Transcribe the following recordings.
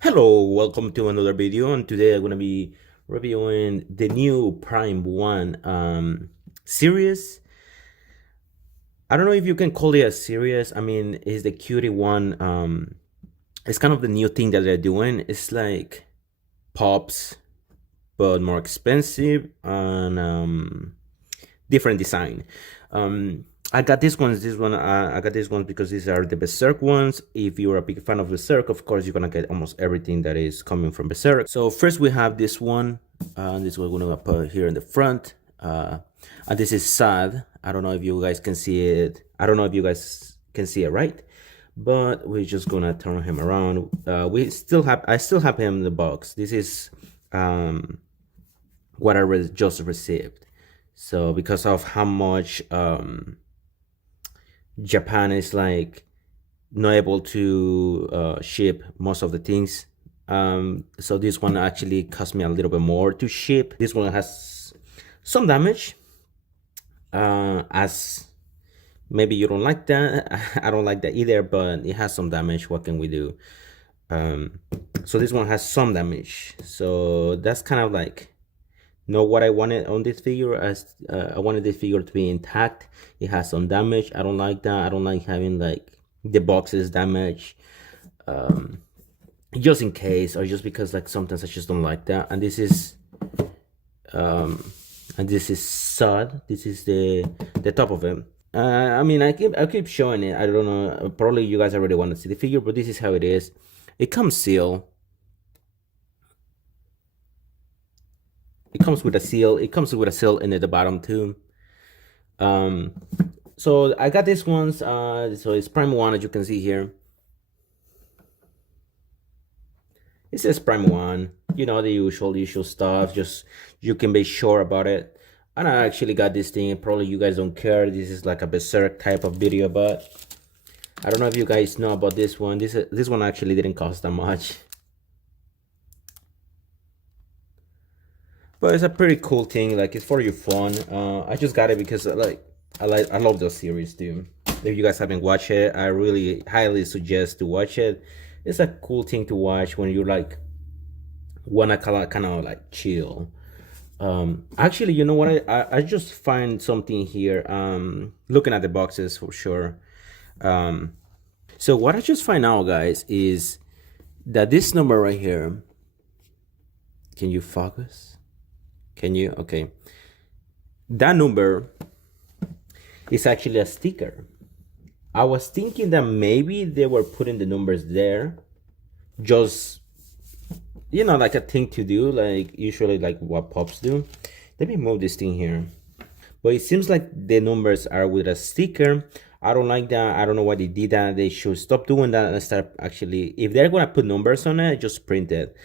Hello, welcome to another video, and today I'm gonna be reviewing the new Prime 1 series. I don't know if you can call it a series. I mean, it's the Cutie1. It's kind of the new thing that they're doing. It's like pops, but more expensive and different design. I got this one. I got this one because these are the Berserk ones. If you're a big fan of Berserk, of course you're gonna get almost everything that is coming from Berserk. So first we have this one. This one we're gonna put here in the front. And this is Zodd. I don't know if you guys can see it. I don't know if you guys can see it right, but we're just gonna turn him around. I still have him in the box. This is what I just received. So because of how much Japan is like not able to ship most of the things, so this one actually cost me a little bit more to ship. This one has some damage, as maybe you don't like that. I don't like that either, but it has some damage. What can we do? So this one has some damage, so that's kind of like not what I wanted on this figure. As I wanted this figure to be intact. It has some damage. I don't like that. I don't like having like the boxes damaged, just in case, or just because like sometimes I just don't like that. And this is Zodd. This is the top of it. I mean, I keep showing it. I don't know. Probably you guys already want to see the figure, but this is how it is. It comes sealed. It comes with a seal. It comes with a seal in at the bottom too. So I got this ones. So it's Prime 1, as you can see here. It says Prime 1. You know, the usual stuff. Just you can be sure about it. And I actually got this thing. Probably you guys don't care. This is like a Berserk type of video, but I don't know if you guys know about this one. This one actually didn't cost that much. But it's a pretty cool thing. Like, it's for your fun. I just got it because I love those series too. If you guys haven't watched it, I really highly suggest to watch it. It's a cool thing to watch when you like wanna kind of like chill. Actually, you know what? I just find something here. Looking at the boxes for sure. So what I just find out, guys, is that this number right here. Can you focus? Can you? Okay. That number is actually a sticker. I was thinking that maybe they were putting the numbers there, just like a thing to do, like usually like what pops do. Let me move this thing here. But it seems like the numbers are with a sticker. I don't like that. I don't know why they did that. They should stop doing that and start actually, if they're gonna put numbers on it, just print it.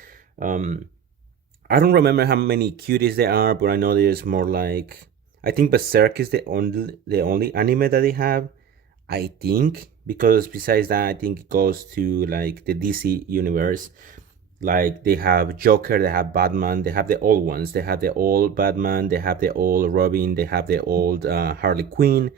I don't remember how many cuties there are, but I know there's more. Like, I think Berserk is the only anime that they have. I think, because besides that, I think it goes to like the DC universe. Like, they have Joker, they have Batman, they have the old ones. They have the old Batman, they have the old Robin, they have the old Harley Quinn.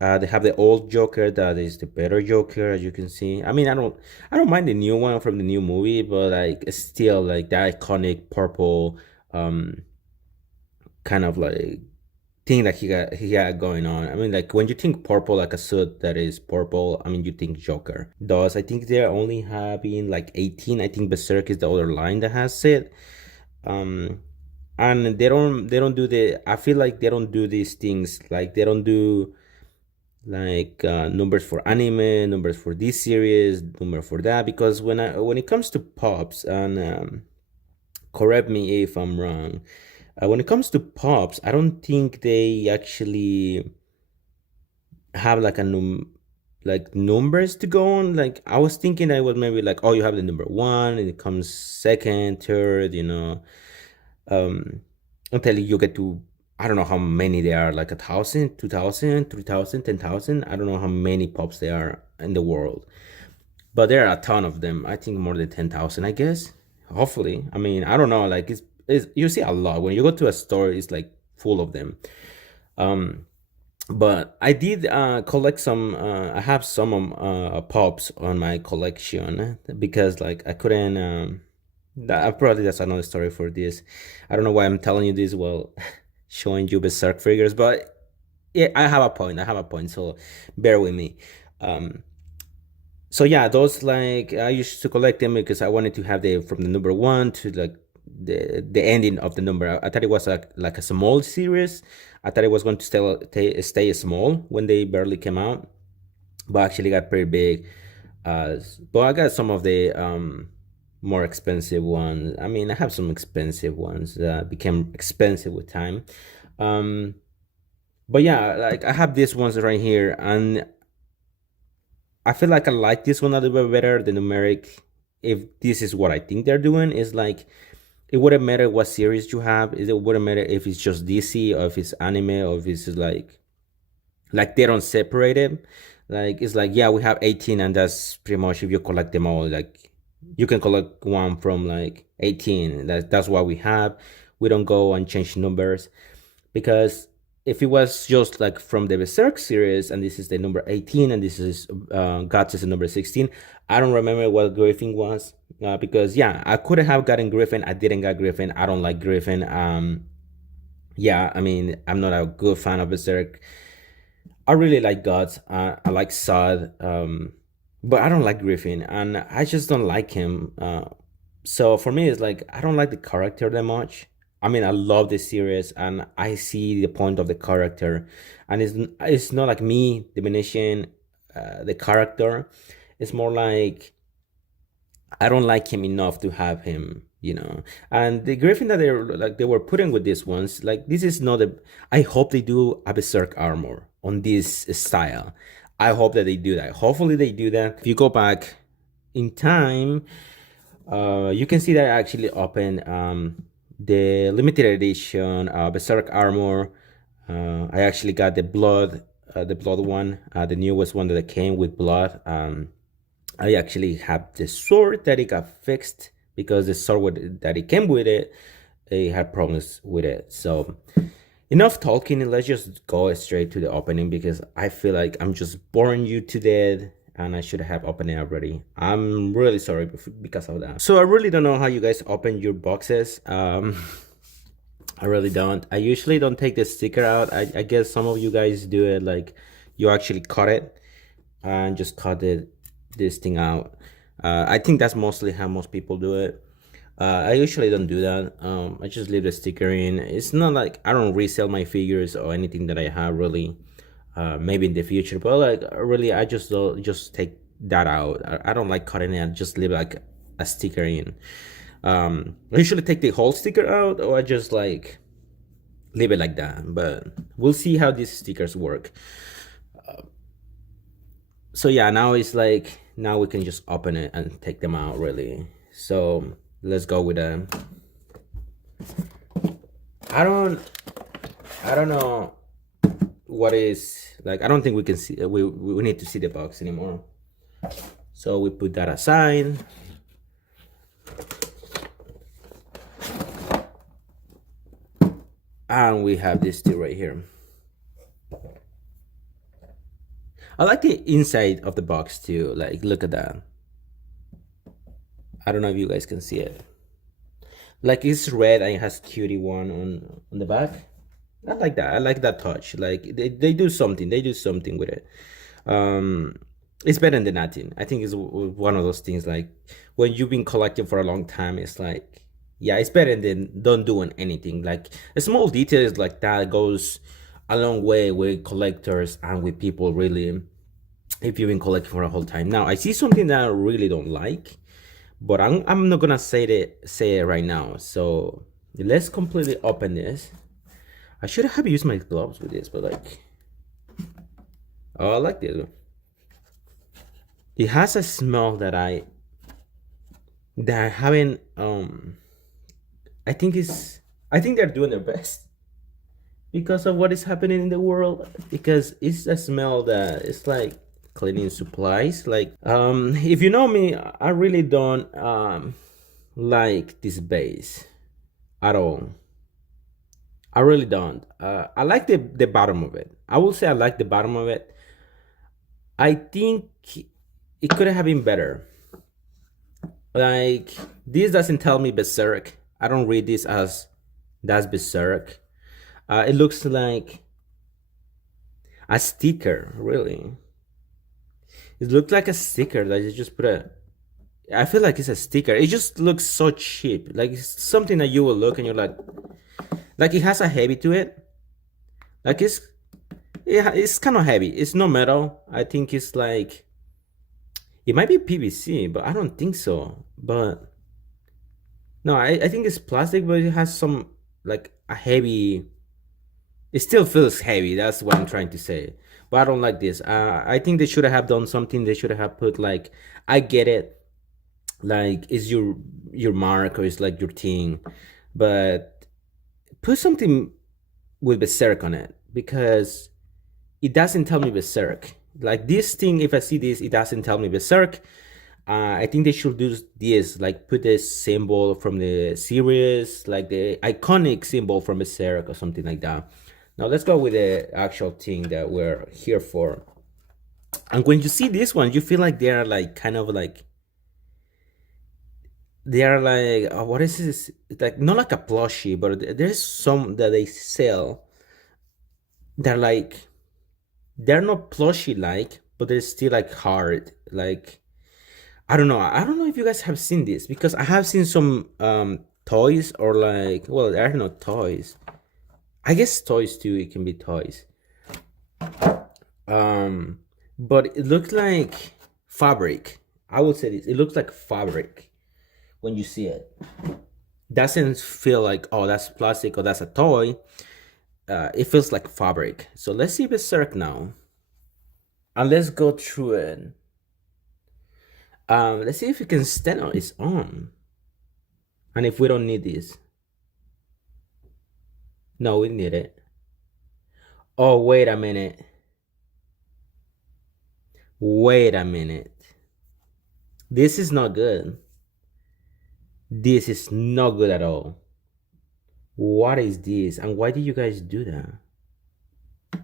They have the old Joker that is the better Joker, as you can see. I mean, I don't mind the new one from the new movie, but like it's still like the iconic purple kind of like thing that he got going on. I mean, like when you think purple, like a suit that is purple, I mean, you think Joker. Thus, I think they're only having like 18. I think Berserk is the other line that has it. And they don't do I feel like they don't do these things. Like, they don't do like numbers for anime, numbers for this series, number for that. Because when it comes to pops, and correct me if I'm wrong, when it comes to pops, I don't think they actually have like like numbers to go on. Like, I was thinking that it was maybe like, oh, you have the number one and it comes second, third, um until you get to, I don't know how many there are, like 1,000, 2,000, 3,000, 10,000. I don't know how many pops there are in the world, but there are a ton of them. I think more than 10,000, I guess. Hopefully, I mean, I don't know. Like, you see a lot when you go to a store. It's like full of them. Um, But I did collect some. I have some pops on my collection because like I couldn't. Probably that's another story for this. I don't know why I'm telling you this while showing you Berserk figures, but yeah, I have a point. I have a point. So bear with me. Um, so yeah, those like I used to collect them because I wanted to have the from the number one to like the ending of the number. I thought it was like a small series. I thought it was going to stay small when they barely came out, but actually got pretty big. But I got some of the more expensive ones. I mean, I have some expensive ones that became expensive with time. Um, but yeah, like I have these ones right here, and I feel like I like this one a little bit better. The numeric, if this is what I think they're doing, is like it wouldn't matter what series you have. It wouldn't matter if it's just DC or if it's anime or if it's like they don't separate it. Like it's like yeah, we have 18 and that's pretty much if you collect them all. Like you can collect one from like 18. That's what we have. We don't go and change numbers because if it was just like from the Berserk series and this is the number 18 and this is Guts is the number 16, I don't remember what Griffin was because yeah, I could have gotten Griffin. I didn't get Griffin. I don't like Griffin. Yeah, I mean, I'm not a good fan of Berserk. I really like Guts. I like Zodd, but I don't like Griffin, and I just don't like him. So for me, it's like I don't like the character that much. I mean, I love the series, and I see the point of the character, and it's not like me diminishing the character. It's more like I don't like him enough to have him, you know. And the Griffin that they were putting with these ones, like this is not a. I hope they do a Berserk armor on this style. I hope that they do that. Hopefully they do that. If you go back in time, you can see that I actually opened the limited edition Berserk armor. I actually got the blood one, the newest one that came with blood. I actually have the sword that it got fixed because the sword that it came with it had problems with it. So enough talking. Let's just go straight to the opening because I feel like I'm just boring you to death and I should have opened it already. I'm really sorry because of that. So I really don't know how you guys open your boxes. I really don't. I usually don't take the sticker out. I guess some of you guys do it like you actually cut it and just cut this thing out. I think that's mostly how most people do it. I usually don't do that. I just leave the sticker in. It's not like I don't resell my figures or anything that I have really. Maybe in the future, but like really, I just don't just take that out. I don't like cutting it. I just leave like a sticker in. I usually take the whole sticker out, or I just like leave it like that. But we'll see how these stickers work. So yeah, now it's like now we can just open it and take them out really. So let's go with a I don't I don't know what is like. I don't think we can see we need to see the box anymore, so we put that aside. And we have this two right here. I like the inside of the box too. Like look at that. I don't know if you guys can see it. Like it's red and it has Cutie1 on the back. I like that. I like that touch. Like they do something. They do something with it. It's better than nothing. I think it's one of those things like when you've been collecting for a long time, it's like yeah, it's better than don't doing anything. Like a small details like that goes a long way with collectors and with people really if you've been collecting for a whole time. Now I see something that I really don't like, but I'm not gonna say it right now. So let's completely open this. I should have used my gloves with this, but like, oh, I like this. It has a smell that I haven't. I think they're doing their best because of what is happening in the world. Because it's a smell that it's like cleaning supplies. Like, if you know me, I really don't like this base at all. I really don't. I like the bottom of it. I will say I like the bottom of it. I think it could have been better. Like, this doesn't tell me Berserk. I don't read this as that's Berserk. It looks like a sticker, really. It looks like a sticker that you just put a. I feel like it's a sticker. It just looks so cheap. Like, it's something that you will look and you're like it has a heavy to it. Like, yeah, it's kind of heavy. It's no metal. I think it's like it might be PVC, but I don't think so. But no, I think it's plastic, but it has some like a heavy. It still feels heavy. That's what I'm trying to say. But I don't like this. I think they should have done something. They should have put like, I get it, like it's your mark or it's like your thing, but put something with Berserk on it because it doesn't tell me Berserk. Like this thing, if I see this, it doesn't tell me Berserk. I think they should do this, like put this symbol from the series, like the iconic symbol from Berserk or something like that. Now let's go with the actual thing that we're here for. And when you see this one, you feel like they are like kind of like they are like what is this? It's like not like a plushie, but there's some that they sell. They're like they're not plushy like, but they're still like hard. Like I don't know. I don't know if you guys have seen this because I have seen some toys or like well, they're not toys. I guess toys too. It can be toys. Um, but it looks like fabric. I would say this. It looks like fabric when you see it. Doesn't feel like oh that's plastic or that's a toy. It feels like fabric. So let's see Berserk now, and let's go through it. Let's see if it can stand on its own, and if we don't need this. No, we need it. Oh wait a minute. Wait a minute. This is not good. This is not good at all. What is this? And why did you guys do that?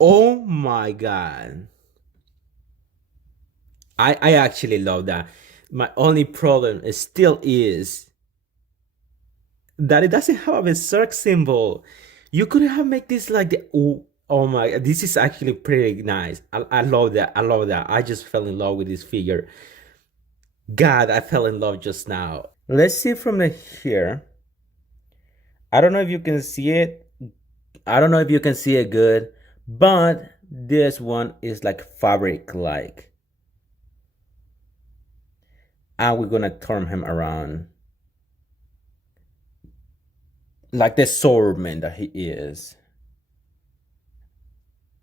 Oh my god. I actually love that. My only problem is still is that it doesn't have a berserk symbol. You could have made this like the oh my, this is actually pretty nice. I love that. I love that. I just fell in love with this figure. God, I fell in love just now. Let's see from the here. I don't know if you can see it. I don't know if you can see it good, but this one is like fabric like. And we're gonna turn him around. Like the swordman that he is.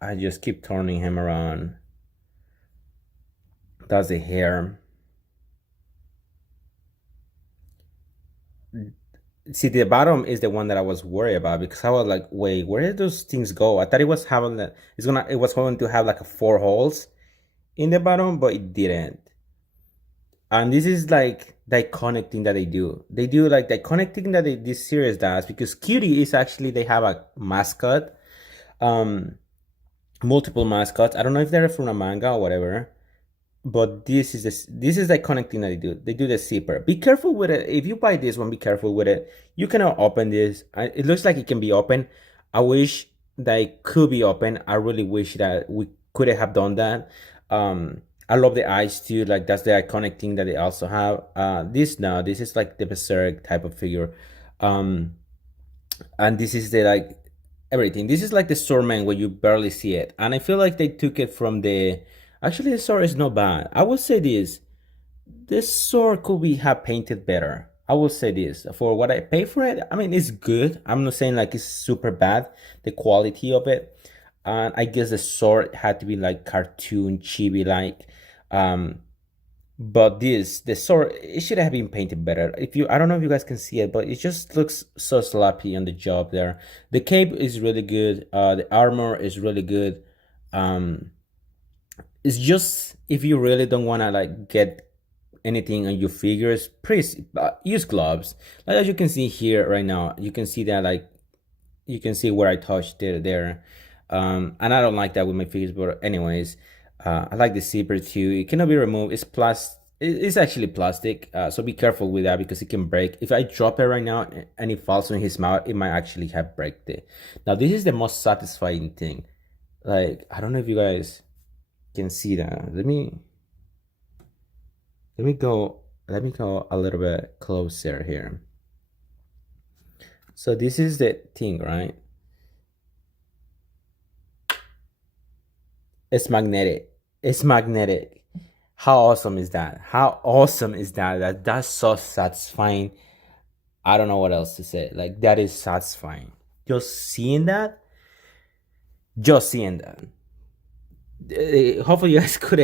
I just keep turning him around. That's the hair. See, the bottom is the one that I was worried about because I was like, wait, where did those things go? I thought it was having that it was going to have like a 4 holes in the bottom, but it didn't. And this is like the iconic thing that they do. They do like the iconic thing that this series does because Cutie is actually they have a mascot, um, multiple mascots. I don't know if they're from a manga or whatever, but this is the iconic thing that they do. They do the zipper. Be careful with it. If you buy this one, be careful with it. You cannot open this. It looks like it can be open. I wish that it could be open. I really wish that we could have done that. I love the eyes too. Like that's the iconic thing that they also have. This is like the berserk type of figure. Um, and this is the like everything. This is like the swordman where you barely see it. And I feel like they took it from the actually the sword is not bad. I will say this sword could be have painted better. I will say this for what I pay for it. I mean, it's good. I'm not saying like it's super bad. The quality of it, and I guess the sword had to be like cartoon chibi like. Um, but the sword it should have been painted better. If you, I don't know if you guys can see it, but it just looks so sloppy on the job there. The cape is really good. The armor is really good. Um, it's just if you really don't want to like get anything on your figures, please use gloves. Like as you can see here right now, you can see that like you can see where I touched it there. And I don't like that with my fingers, but anyways, I like the zipper too. It cannot be removed. It's plastic. It's actually plastic, so be careful with that because it can break. If I drop it right now and it falls in his mouth, it might actually have breaked it. Now this is the most satisfying thing. Like, I don't know if you guys can see that. Let me go a little bit closer here. So this is the thing, right? It's magnetic. It's magnetic. How awesome is that? How awesome is that? That's so satisfying. I don't know what else to say. Like, that is satisfying. Just seeing that, just seeing that. Hopefully you guys could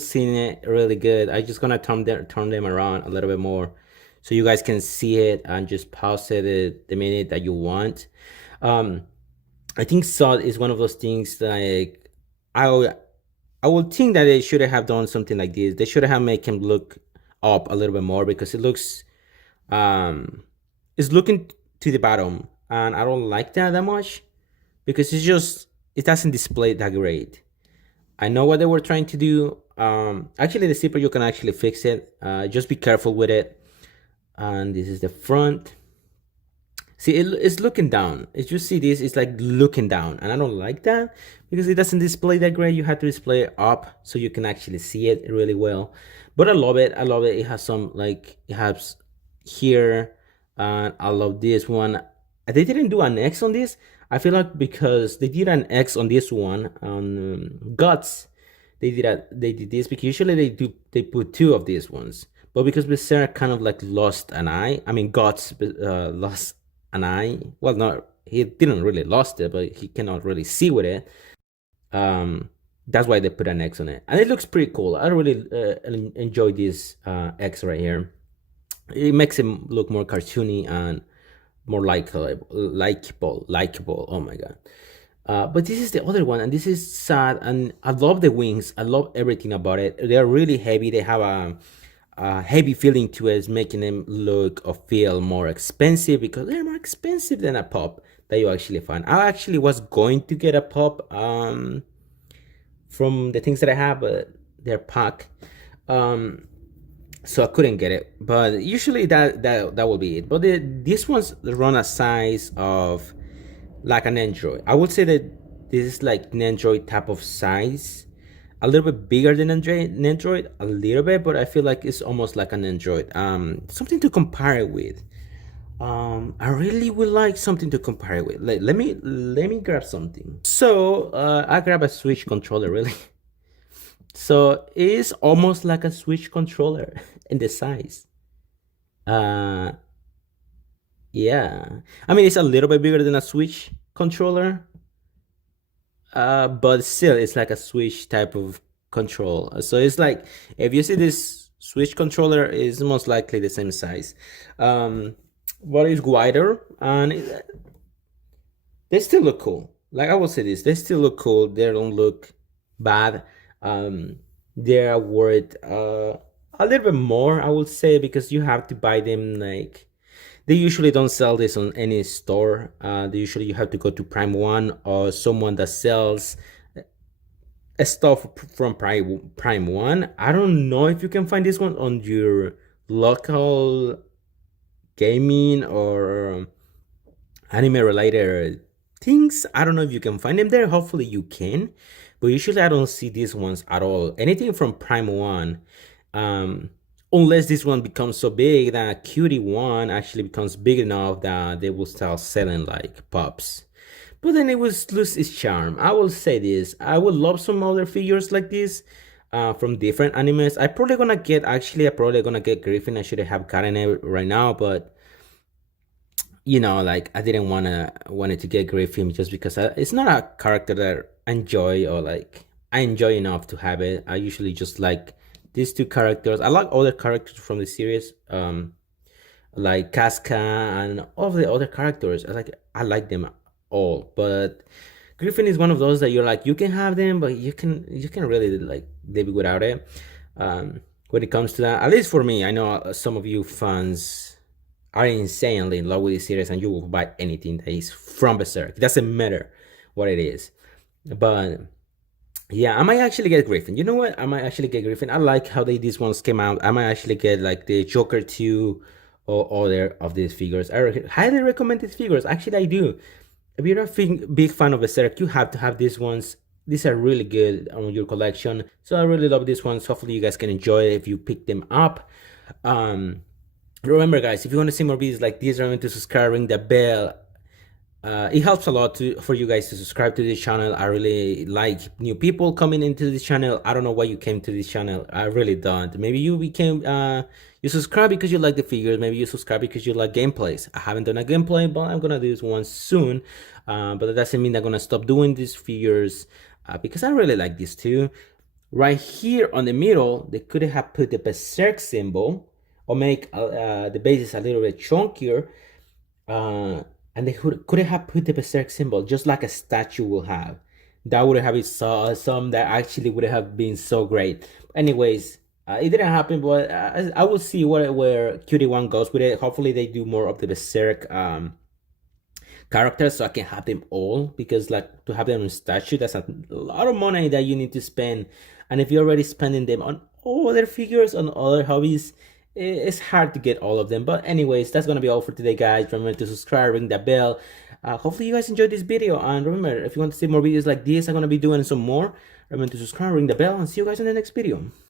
seen it really good. I just gonna turn them around a little bit more so you guys can see it and just pause it the minute that you want. Um, I think Zodd is one of those things like I I would think that they should have done something like this. They should have made him look up a little bit more because it looks um it's looking to the bottom and I don't like that much because it doesn't display that great. I know what they were trying to do. Actually, the zipper you can actually fix it. Just be careful with it. And this is the front. See, it's looking down. As you see this, it's like looking down, and I don't like that because it doesn't display that great. You have to display it up so you can actually see it really well. But I love it. I love it. It has some like it has here, and I love this one. They didn't do an X on this. I feel like because they did an X on this one on Guts, they did this because usually they put two of these ones, but because Berserk kind of like lost an eye. I mean, Guts lost an eye. Well, not he didn't really lost it, but he cannot really see with it. That's why they put an X on it, and it looks pretty cool. I really enjoy this X right here. It makes him look more cartoony and more likable. Oh my god. But this is the other one, and this is sad. And I love the wings. I love everything about it. They're really heavy. They have a heavy feeling to it, making them look or feel more expensive because they're more expensive than a pop that you actually find. I actually was going to get a pop from the things that I have, but they're packed. So I couldn't get it. But usually that will be it. But these ones run a size of like an Android. I would say that this is like an Android type of size, a little bit bigger than Android, a little bit, but I feel like it's almost like an Android. Something to compare it with. I really would like something to compare it with. Let me grab something. So I grab a Switch controller, really. So it's almost like a Switch controller in the size. Uh, yeah. I mean, it's a little bit bigger than a Switch controller, but still, it's like a Switch type of control. So it's like if you see this Switch controller, is most likely the same size, but it's wider and they still look cool. Like I will say this, they still look cool. They don't look bad. They're worth a little bit more, I would say, because you have to buy them like they usually don't sell this on any store. They usually you have to go to Prime One or someone that sells stuff from Prime One. I don't know if you can find this one on your local gaming or anime related things. I don't know if you can find them there. Hopefully you can, but usually I don't see these ones at all. Anything from Prime One, um, unless this one becomes so big that Cutie1 actually becomes big enough that they will start selling like pops. But then it will lose its charm. I will say this. I would love some other figures like this. From different animes. I probably gonna get Griffin. I should have gotten it right now, but like I didn't wanted to get Griffin just because it's not a character that I enjoy or like I enjoy enough to have it. I usually just like these two characters. I like other characters from the series, like Casca and all of the other characters. I like them all, but Griffin is one of those that you're like you can have them, but you can really like live without it. When it comes to that, at least for me, I know some of you fans are insanely in love with this series, and you will buy anything that is from Berserk. It doesn't matter what it is. But yeah, I might actually get Griffin. You know what? I might actually get Griffin. I like how these ones came out. I might actually get like the Joker 2 or other of these figures. I highly recommend these figures. Actually, I do. If you're a big fan of Berserk, you have to have these ones. These are really good on your collection. So I really love these ones. Hopefully you guys can enjoy it if you pick them up. Remember guys, if you want to see more videos like this, remember to subscribe, ring the bell. It helps a lot for you guys to subscribe to this channel. I really like new people coming into this channel. I don't know why you came to this channel. I really don't. Maybe you became you subscribe because you like the figures. Maybe you subscribe because you like gameplays. I haven't done a gameplay, but I'm gonna do this one soon. But that doesn't mean I'm gonna stop doing these figures because I really like these too. Right here on the middle, they could have put the Berserk symbol or make the bases a little bit chunkier. And they could have put the Berserk symbol just like a statue will have. That would have been so awesome. That actually would have been so great. Anyways, it didn't happen, but I will see where Cutie1 goes with it. Hopefully they do more of the Berserk characters so I can have them all, because like to have them in statue, that's a lot of money that you need to spend. And if you're already spending them on all other figures, on other hobbies, it's hard to get all of them. But anyways, that's gonna be all for today guys. Remember to subscribe, ring that bell. Hopefully you guys enjoyed this video, and remember, if you want to see more videos like this, I'm gonna be doing some more. Remember to subscribe, ring the bell, and see you guys in the next video.